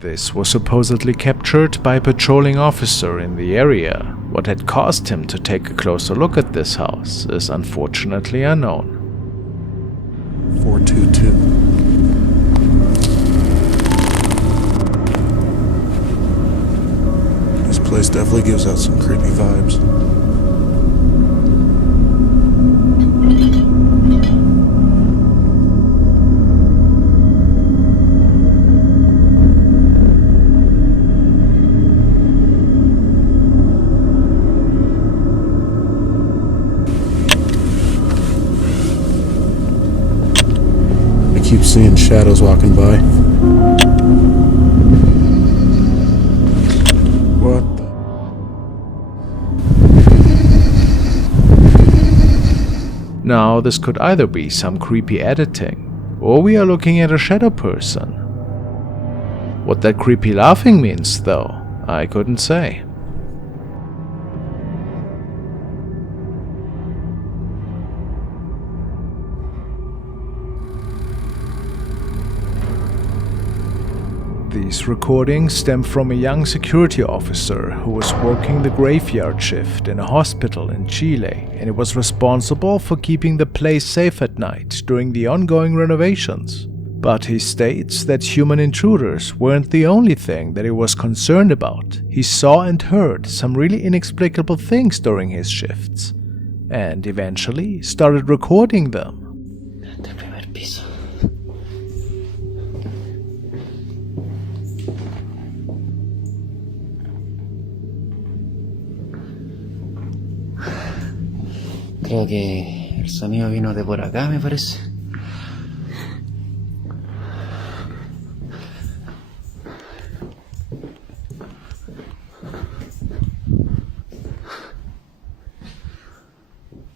This was supposedly captured by a patrolling officer in the area. What had caused him to take a closer look at this house is unfortunately unknown. 422. This place definitely gives out some creepy vibes. Keep seeing shadows walking by. What the? Now, this could either be some creepy editing, or we are looking at a shadow person. What that creepy laughing means, though, I couldn't say. These recordings stem from a young security officer who was working the graveyard shift in a hospital in Chile, and he was responsible for keeping the place safe at night during the ongoing renovations. But he states that human intruders weren't the only thing that he was concerned about. He saw and heard some really inexplicable things during his shifts, and eventually started recording them. Creo que el sonido vino de por acá, me parece.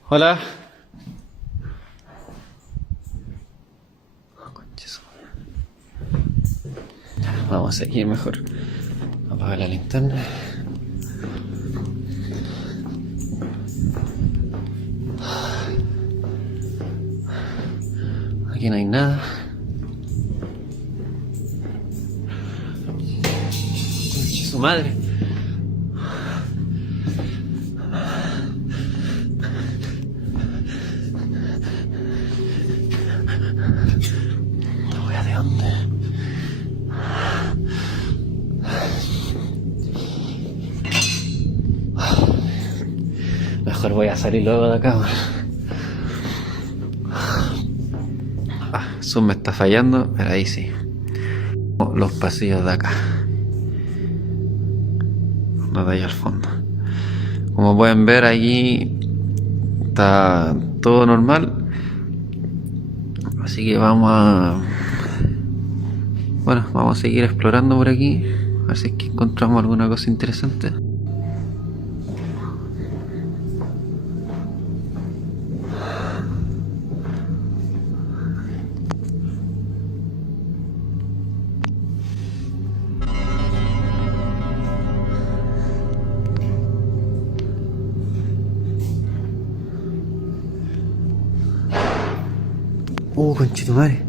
Hola. Vamos a seguir mejor. Apaga la linterna. Aquí no hay nada. Conche su madre. No voy a de dónde. Mejor voy a salir luego de acá. Zoom me está fallando, pero ahí sí. Los pasillos de acá. Los de ahí al fondo. Como pueden ver, aquí está todo normal. Así que vamos a seguir explorando por aquí. A ver si es que encontramos alguna cosa interesante. Conchetumare.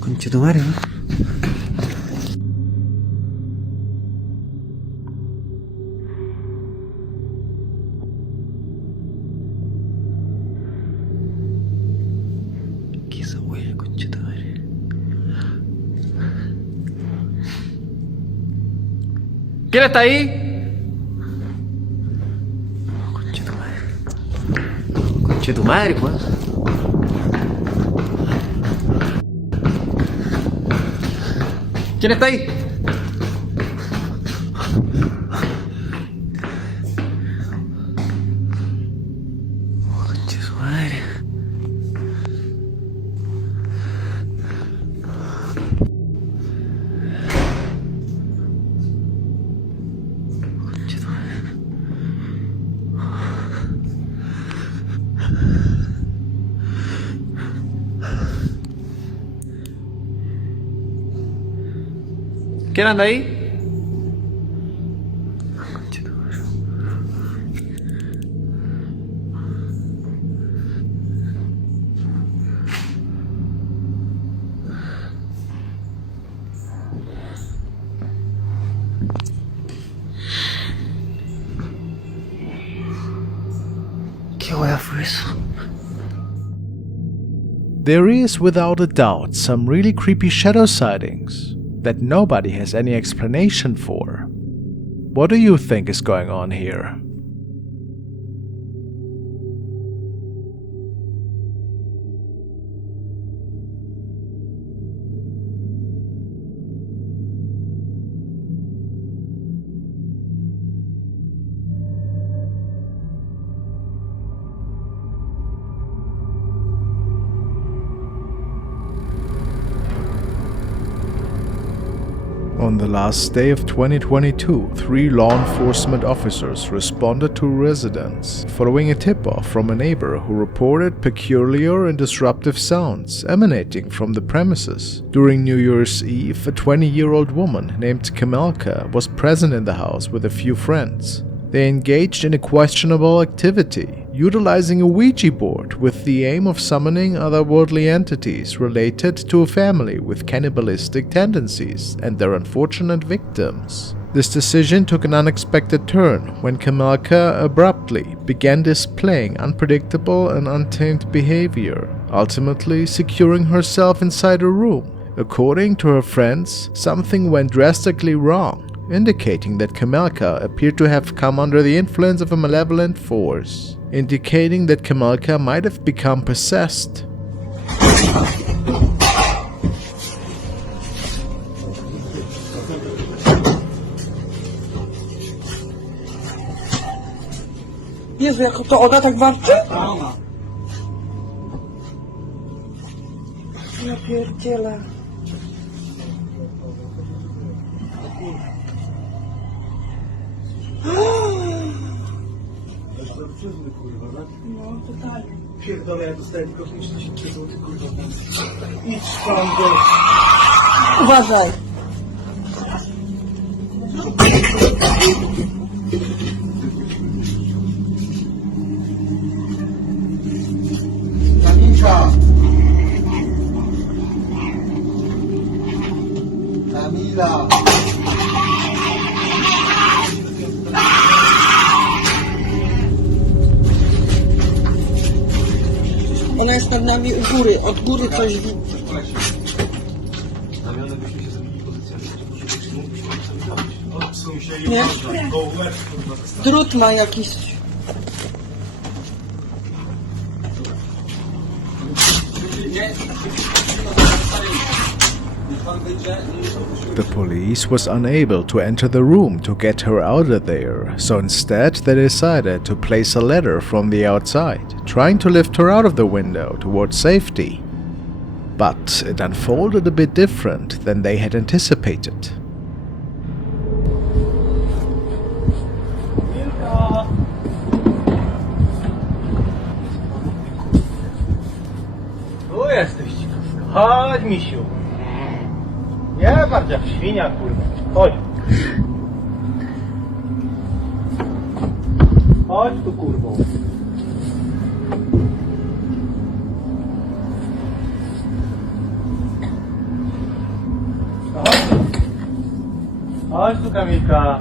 Conchetumare, ¿no? ¿Qué es esa wea, conchetumare? ¿Quién está ahí? Conche tu madre, pues. ¿Quién está ahí? Conche su madre. Conche tu madre. ¿Quién anda ahí? wea fue eso? There is without a doubt some really creepy shadow sightings that nobody has any explanation for. What do you think is going on here? On the last day of 2022, 3 law enforcement officers responded to residents following a tip-off from a neighbor who reported peculiar and disruptive sounds emanating from the premises. During New Year's Eve, a 20-year-old woman named Kamelka was present in the house with a few friends. They engaged in a questionable activity, utilizing a Ouija board with the aim of summoning otherworldly entities related to a family with cannibalistic tendencies and their unfortunate victims. This decision took an unexpected turn when Kamelka abruptly began displaying unpredictable and untamed behavior, ultimately securing herself inside a room. According to her friends, something went drastically wrong, indicating that Kamelka appeared to have come under the influence of a malevolent force, indicating that Kamelka might have become possessed. Jezu, jak to ona tak warczy? Ja pierdzielę. No, totalnie. Pierdolę, ja dostałem tylko 53 zł, kurwa. Idź tam do... Uważaj. Kamilka! Kamila! Ona jest nad nami u góry, od góry coś widzi. Znamione byśmy się zrobili pozycję, odsuń się i Nie? go łeb, kurwa, Drut ma jakiś. The police was unable to enter the room to get her out of there, so instead they decided to place a ladder from the outside, trying to lift her out of the window towards safety. But it unfolded a bit different than they had anticipated. Tu jesteś, chodź, misiu. Nie patrz jak świnia, kurwa. Chodź. Chodź tu, kurwo. Chodź tu, Kamilka.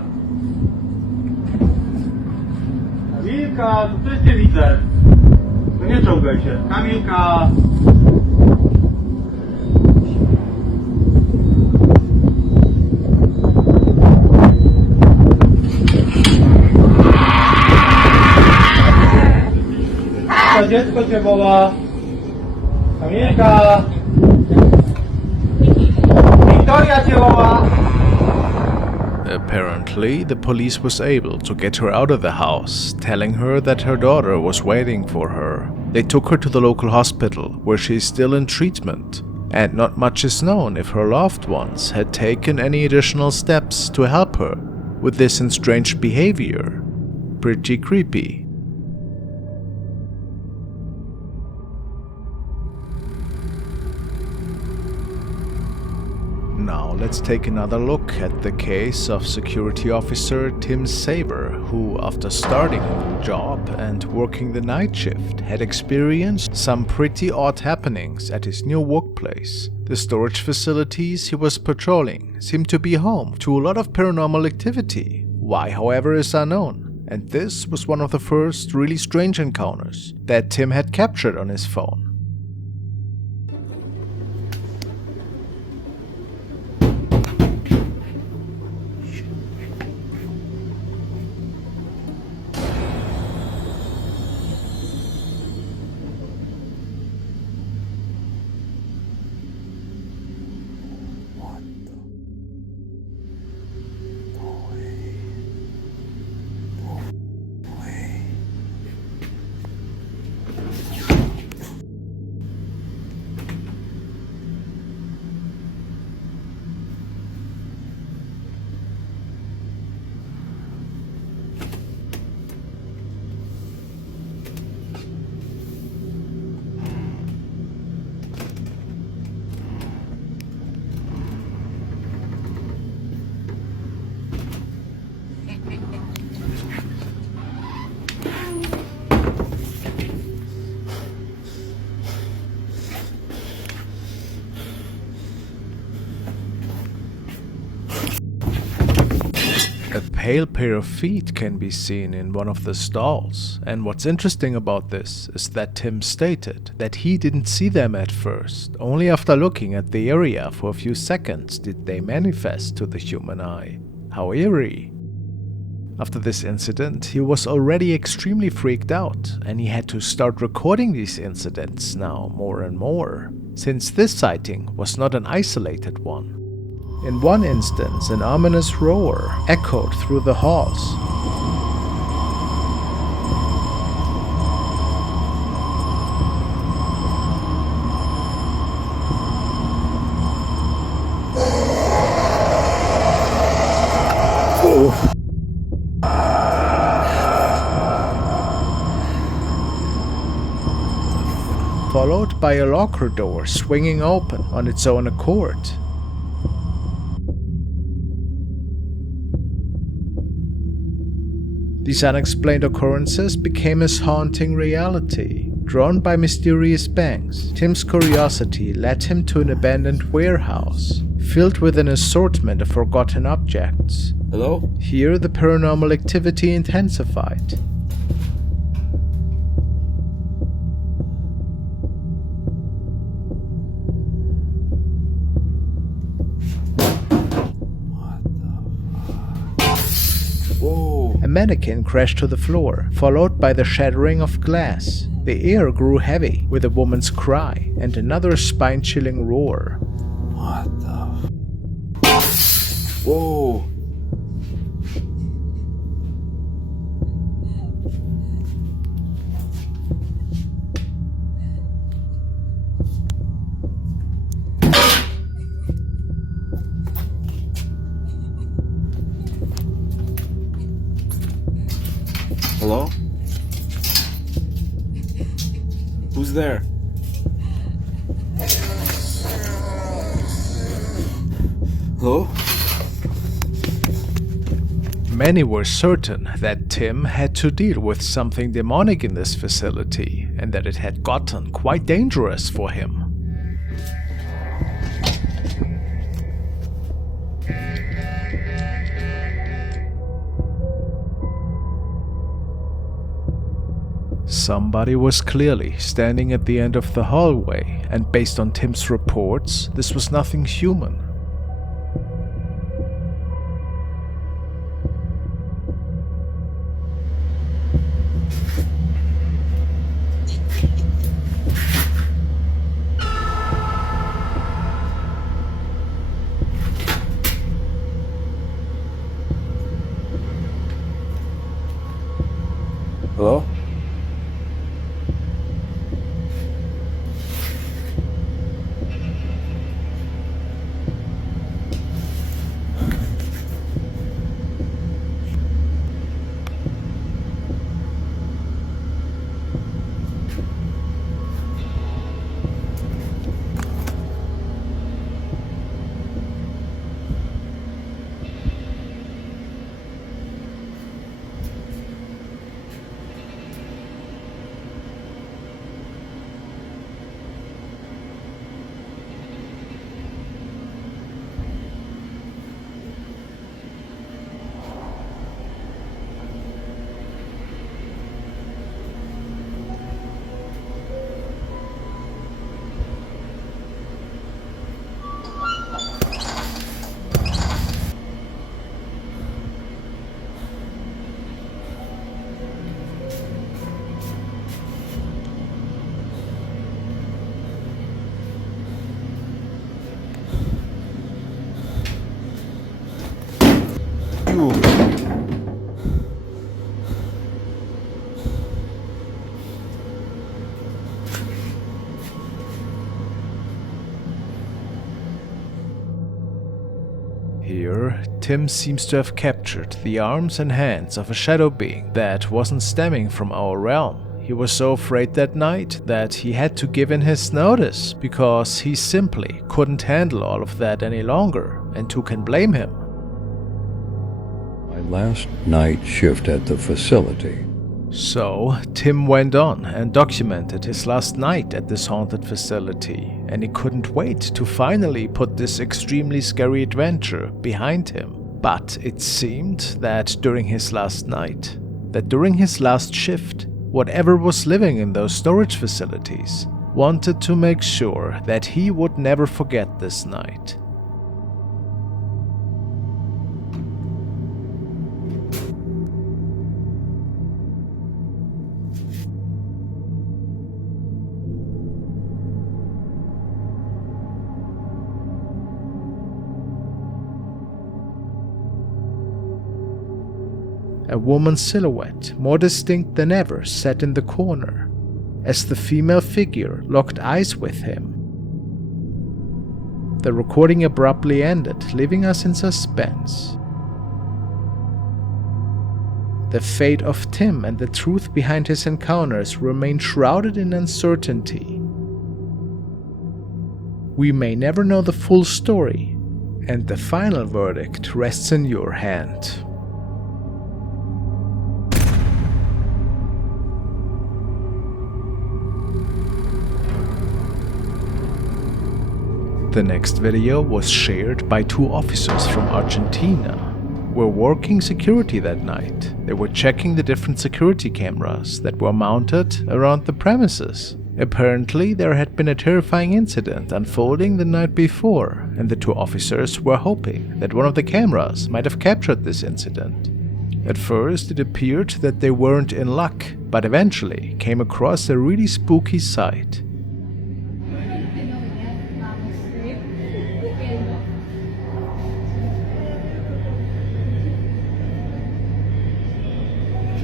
Kamilka, tu też cię widzę. To nie czołgaj się. Kamilka. To dziecko cię woła. Kamilka. Wiktoria cię woła. Apparently, the police was able to get her out of the house, telling her that her daughter was waiting for her. They took her to the local hospital, where she is still in treatment, and not much is known if her loved ones had taken any additional steps to help her with this strange behavior. Pretty creepy. Now let's take another look at the case of security officer Tim Saber, who, after starting a new job and working the night shift, had experienced some pretty odd happenings at his new workplace. The storage facilities he was patrolling seemed to be home to a lot of paranormal activity. Why, however, is unknown. And this was one of the first really strange encounters that Tim had captured on his phone. A pale pair of feet can be seen in one of the stalls, and what's interesting about this is that Tim stated that he didn't see them at first. Only after looking at the area for a few seconds did they manifest to the human eye. How eerie. After this incident, he was already extremely freaked out, and he had to start recording these incidents now more and more, since this sighting was not an isolated one. In one instance, an ominous roar echoed through the halls. Followed by a locker door swinging open on its own accord. These unexplained occurrences became his haunting reality. Drawn by mysterious bangs, Tim's curiosity led him to an abandoned warehouse, filled with an assortment of forgotten objects. Hello? Here, the paranormal activity intensified. A mannequin crashed to the floor, followed by the shattering of glass. The air grew heavy with a woman's cry and another spine-chilling roar. What the? Whoa! Hello? Who's there? Hello? Many were certain that Tim had to deal with something demonic in this facility, and that it had gotten quite dangerous for him. Somebody was clearly standing at the end of the hallway, and based on Tim's reports, this was nothing human. Hello? Here, Tim seems to have captured the arms and hands of a shadow being that wasn't stemming from our realm. He was so afraid that night that he had to give in his notice because he simply couldn't handle all of that any longer, and who can blame him? My last night shift at the facility. So, Tim went on and documented his last night at this haunted facility, and he couldn't wait to finally put this extremely scary adventure behind him. But it seemed that during his last shift, whatever was living in those storage facilities wanted to make sure that he would never forget this night. A woman's silhouette, more distinct than ever, sat in the corner, as the female figure locked eyes with him. The recording abruptly ended, leaving us in suspense. The fate of Tim and the truth behind his encounters remain shrouded in uncertainty. We may never know the full story, and the final verdict rests in your hand. The next video was shared by 2 officers from Argentina. Were working security that night. They were checking the different security cameras that were mounted around the premises. Apparently, there had been a terrifying incident unfolding the night before, and the 2 officers were hoping that one of the cameras might have captured this incident. At first, it appeared that they weren't in luck, but eventually came across a really spooky sight.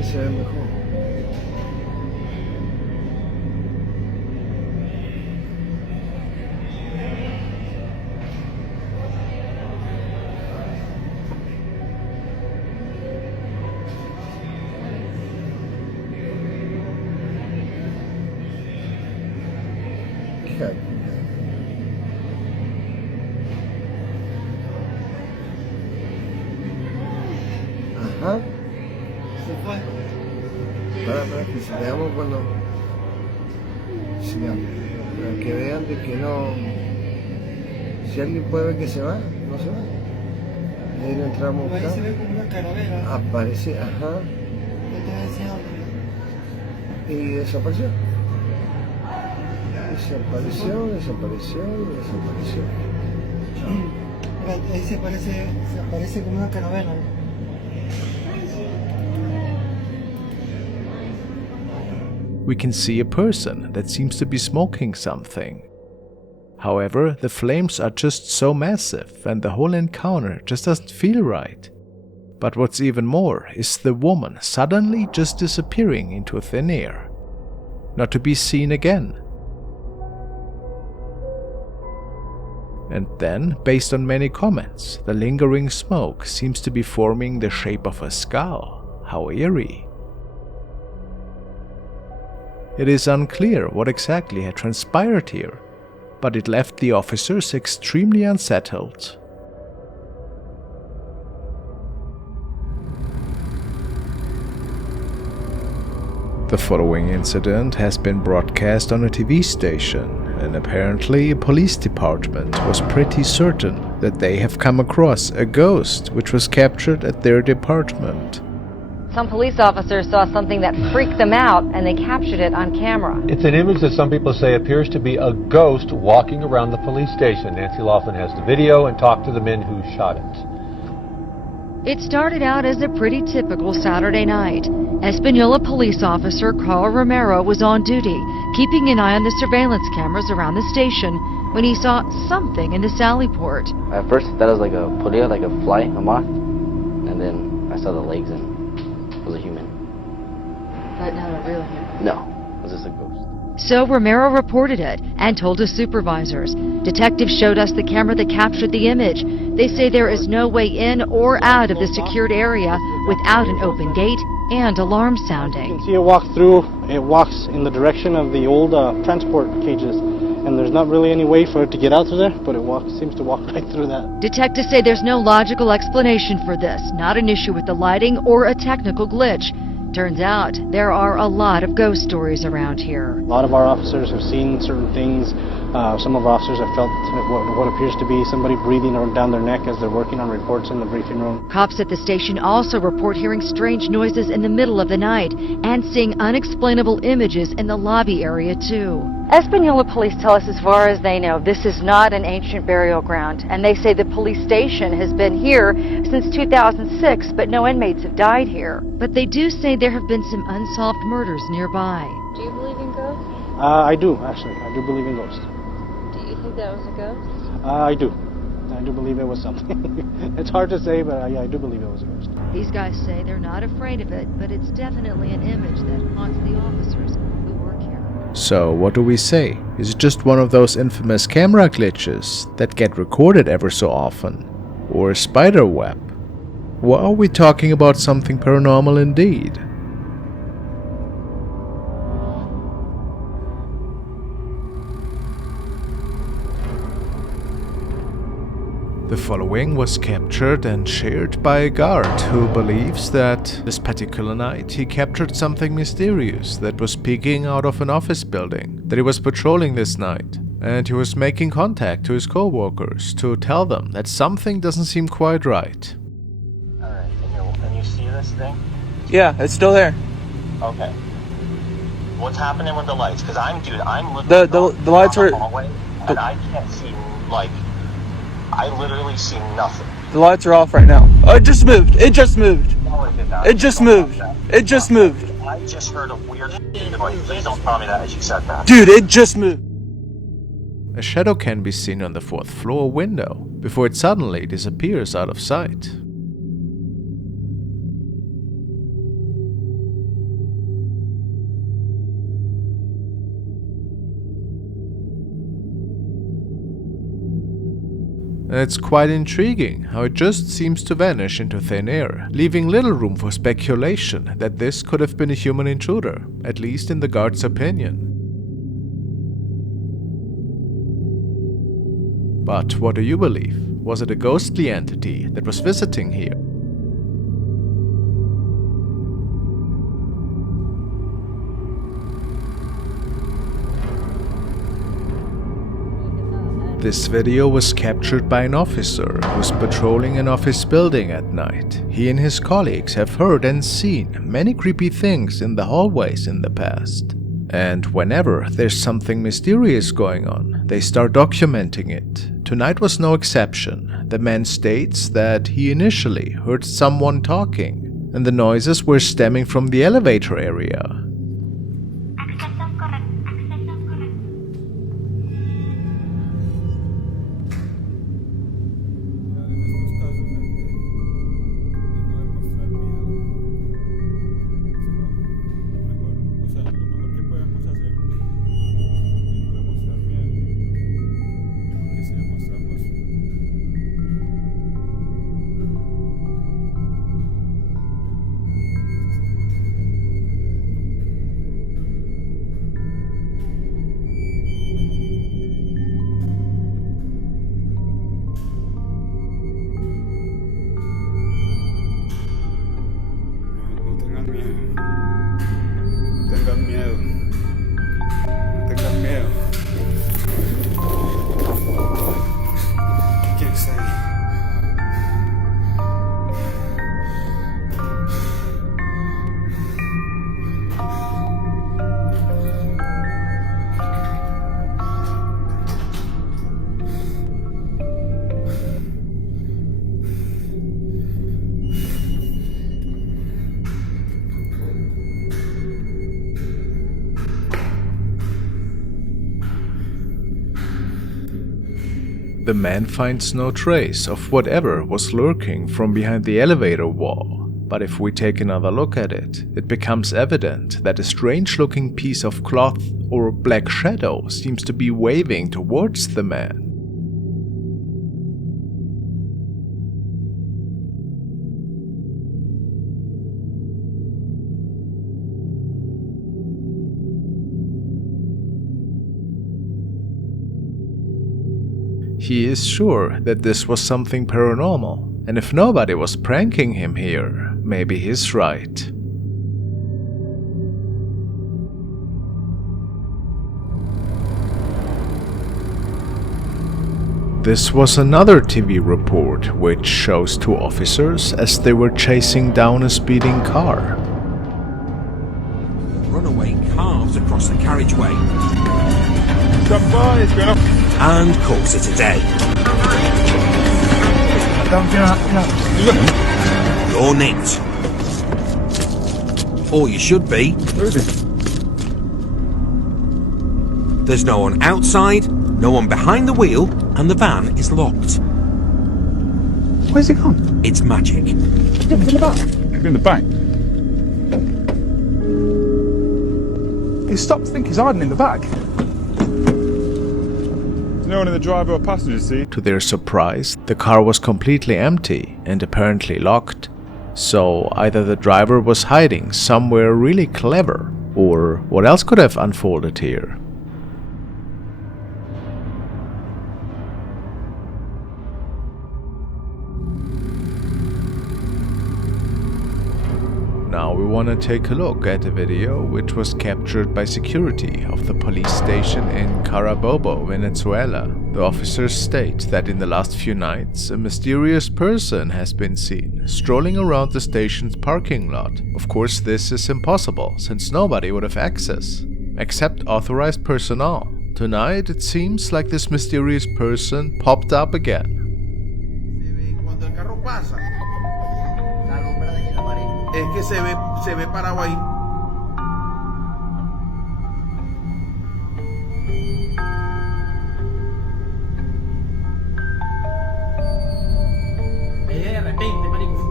Se ve mejor. Fíjate. Ajá. Se fue. Para que si veamos cuando sigamos, para que vean de que no, si alguien puede ver que se va, no se va. Y ahí no entramos. Ahí se ve como una calavera. Aparece, ajá. Y desapareció. Desapareció. Ahí se aparece como una calavera. We can see a person that seems to be smoking something. However, the flames are just so massive and the whole encounter just doesn't feel right. But what's even more is the woman suddenly just disappearing into thin air, not to be seen again. And then, based on many comments, the lingering smoke seems to be forming the shape of a skull. How eerie. It is unclear what exactly had transpired here, but it left the officers extremely unsettled. The following incident has been broadcast on a TV station, and apparently a police department was pretty certain that they have come across a ghost which was captured at their department. Some police officers saw something that freaked them out, and they captured it on camera. It's an image that some people say appears to be a ghost walking around the police station. Nancy Laughlin has the video and talked to the men who shot it. It started out as a pretty typical Saturday night. Espanola police officer Carl Romero was on duty, keeping an eye on the surveillance cameras around the station, when he saw something in the sally port. At first, that was like a polilla, like a fly, a moth, and then I saw the legs and it was a human. But not a real human? No, it was just a ghost. So Romero reported it and told his supervisors. Detectives showed us the camera that captured the image. They say there is no way in or out of the secured area without an open gate and alarm sounding. You can see it walk through. It walks in the direction of the old transport cages. And there's not really any way for it to get out through there, but it seems to walk right through that. Detectives say there's no logical explanation for this, not an issue with the lighting or a technical glitch. Turns out there are a lot of ghost stories around here. A lot of our officers have seen certain things. Some of our officers have felt what appears to be somebody breathing down their neck as they're working on reports in the briefing room. Cops at the station also report hearing strange noises in the middle of the night and seeing unexplainable images in the lobby area too. Espanola police tell us as far as they know, this is not an ancient burial ground, and they say the police station has been here since 2006, but no inmates have died here. But they do say there have been some unsolved murders nearby. Do you believe in ghosts? I do, actually. I do believe in ghosts. Do you think that was a ghost? I do. I do believe it was something. It's hard to say, but yeah, I do believe it was a ghost. These guys say they're not afraid of it, but it's definitely an image that haunts the officers who work here. So, what do we say? Is it just one of those infamous camera glitches that get recorded ever so often? Or a spider web? Or are we talking about something paranormal indeed? The following was captured and shared by a guard who believes that this particular night he captured something mysterious that was peeking out of an office building that he was patrolling this night, and he was making contact to his co-workers to tell them that something doesn't seem quite right. Alright, and you see this thing? Yeah, it's still there. Okay. What's happening with the lights? Because I'm looking the lights are hallway, and I can't see, I literally see nothing. The lights are off right now. Oh, it just moved. It just moved. No, it did not. It just moved. It just moved. I just heard a weird noise. Please don't tell me that as you said that. Dude, it just moved. A shadow can be seen on the 4th floor window before it suddenly disappears out of sight. It's quite intriguing how it just seems to vanish into thin air, leaving little room for speculation that this could have been a human intruder, at least in the guard's opinion. But what do you believe? Was it a ghostly entity that was visiting here? This video was captured by an officer who was patrolling an office building at night. He and his colleagues have heard and seen many creepy things in the hallways in the past. And whenever there's something mysterious going on, they start documenting it. Tonight was no exception. The man states that he initially heard someone talking, and the noises were stemming from the elevator area. The man finds no trace of whatever was lurking from behind the elevator wall. But if we take another look at it, it becomes evident that a strange-looking piece of cloth or a black shadow seems to be waving towards the man. He is sure that this was something paranormal, and if nobody was pranking him here, maybe he's right. This was another TV report which shows two officers as they were chasing down a speeding car. Runaway carves across the carriageway Somebody's going up. and calls it a day. You're nicked. Or you should be. There's no one outside, no one behind the wheel, and the van is locked. Where's it gone? It's magic. It's in the back. It's in the back. He stopped to think he's hiding in the back. There's no one in the driver or passenger seat. To their surprise, the car was completely empty and apparently locked. So either the driver was hiding somewhere really clever, or what else could have unfolded here? Now we want to take a look at a video which was captured by security of the police station in Carabobo, Venezuela. The officers state that in the last few nights a mysterious person has been seen strolling around the station's parking lot. Of course, this is impossible since nobody would have access, except authorized personnel. Tonight it seems like this mysterious person popped up again. Es que se ve parado ahí. De repente, marico.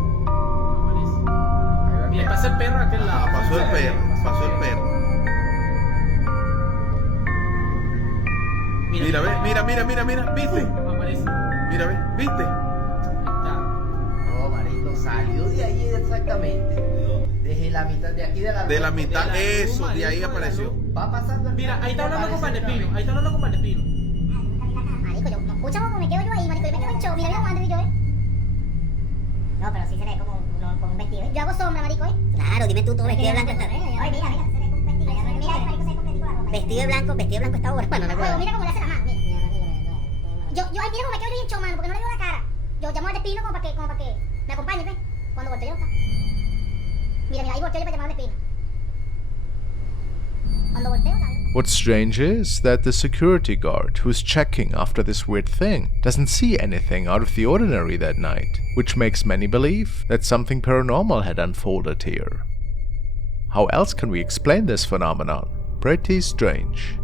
Mira, pasa el perro a aquel lado. Pasó el perro. Mira, ve, mira, ¿viste? Mira, ve, ¿viste? Salió de ahí exactamente. Desde la mitad de aquí de la mitad, eso, de ahí apareció. Va pasando. Mira, ahí está hablando con Pandespino. Marico, yo, escucha cómo me quedo yo ahí, marico, yo me quedo en show. Mira dónde yo, No, pero sí se ve como con un vestido, Yo hago sombra, marico, Claro, dime tú, todo vestido de blanco está. Ay, mira, se ve con vestido. Mira, marico, se ve completico la ropa. Vestido de blanco está ahora. Bueno, no puedo. Mira cómo le hace la mano, mira. Yo, ay, mira cómo me quedo yo en show, mano, porque no le veo la cara. Yo llamo al despino como para que me acompañe, ¿ves? Cuando volteo ya no está. Mira, ahí volteo yo para llamar al despino. Cuando volteo ya. What's strange is that the security guard who's checking after this weird thing doesn't see anything out of the ordinary that night, which makes many believe that something paranormal had unfolded here. How else can we explain this phenomenon? Pretty strange.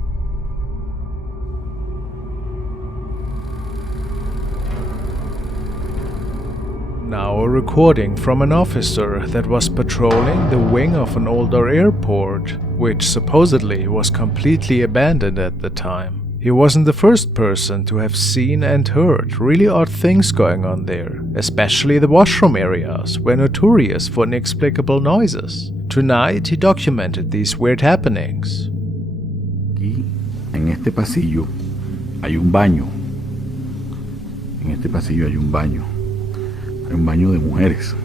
Now a recording from an officer that was patrolling the wing of an older airport, which supposedly was completely abandoned at the time. He wasn't the first person to have seen and heard really odd things going on there, especially the washroom areas were notorious for inexplicable noises. Tonight he documented these weird happenings. Aquí, en este pasillo, hay un baño. En este pasillo hay un baño. Hay un baño de mujeres.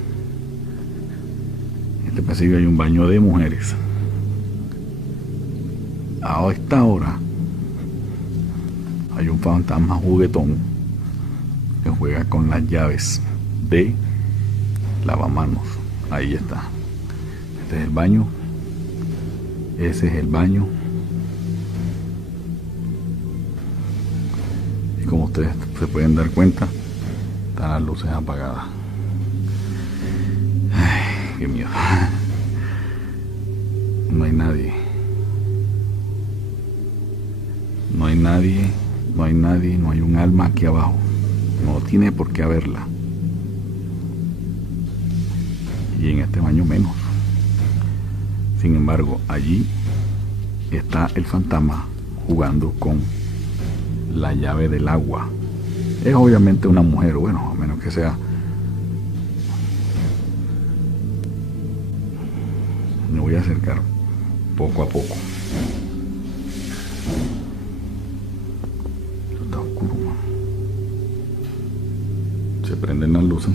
En este pasillo hay un baño de mujeres. A esta hora hay un fantasma juguetón que juega con las llaves de lavamanos. Ahí está. Este es el baño. Ese es el baño. Y como ustedes se pueden dar cuenta, están las luces apagadas. Ay, qué miedo. No hay nadie. No hay nadie, no hay un alma aquí abajo. No tiene por qué haberla. Y en este baño menos. Sin embargo, allí está el fantasma jugando con la llave del agua. Es obviamente una mujer, bueno, a menos que sea. Me voy a acercar poco a poco. Esto está oscuro, man. Se prenden las luces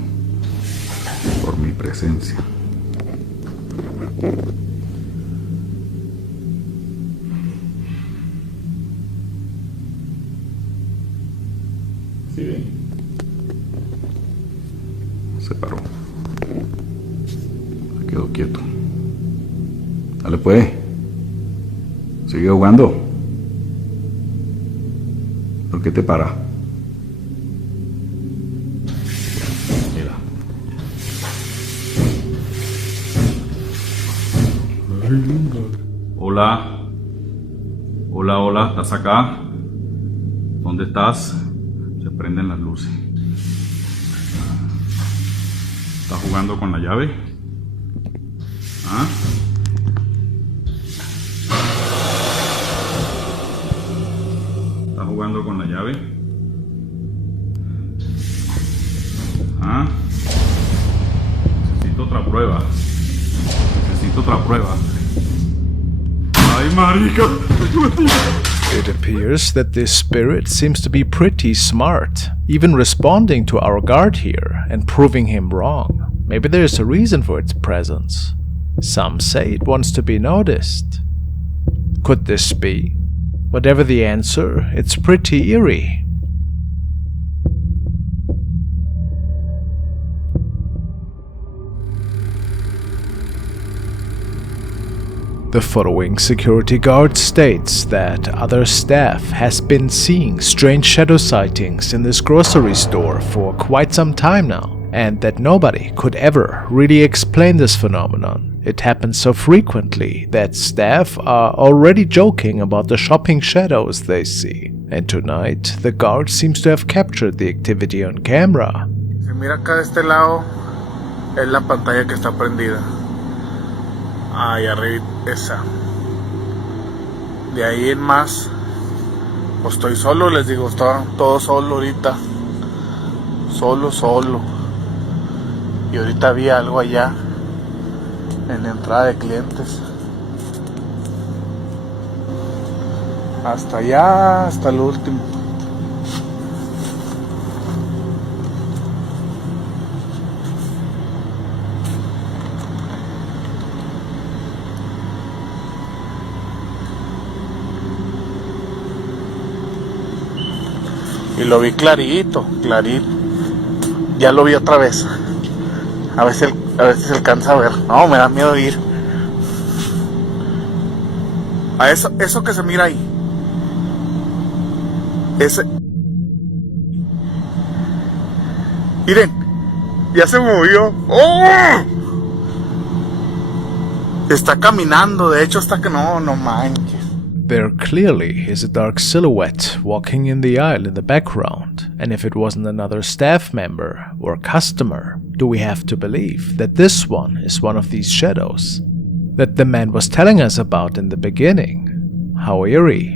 por mi presencia. ¿Sí ven? Se paró. Se quedó quieto. Dale pues. Sigue jugando. ¿Por qué te para? Mira. Hola. Hola, hola. ¿Estás acá? ¿Dónde estás? Se prenden las luces. ¿Estás jugando con la llave? ¿Ah? ¿Estás jugando con la llave? ¿Ah? Necesito otra prueba. Necesito otra prueba. ¡Ay, marica! It appears that this spirit seems to be pretty smart, even responding to our guard here and proving him wrong. Maybe there's a reason for its presence. Some say it wants to be noticed. Could this be? Whatever the answer, it's pretty eerie. The following security guard states that other staff has been seeing strange shadow sightings in this grocery store for quite some time now, and that nobody could ever really explain this phenomenon. It happens so frequently that staff are already joking about the shopping shadows they see. And tonight, the guard seems to have captured the activity on camera. Se mira acá de este lado, es la pantalla que está prendida. Ahí arriba, esa. De ahí en más, pues estoy solo, les digo, está todo solo ahorita. Solo. Y ahorita había algo allá, en la entrada de clientes. Hasta allá, hasta el último. Y lo vi clarito. Ya lo vi otra vez. A ver si se alcanza a ver. No, me da miedo ir. A eso que se mira ahí. Ese. Miren, ya se movió. ¡Oh! Está caminando, de hecho hasta que no manches. There clearly is a dark silhouette walking in the aisle in the background, and if it wasn't another staff member or customer, do we have to believe that this one is one of these shadows that the man was telling us about in the beginning? How eerie.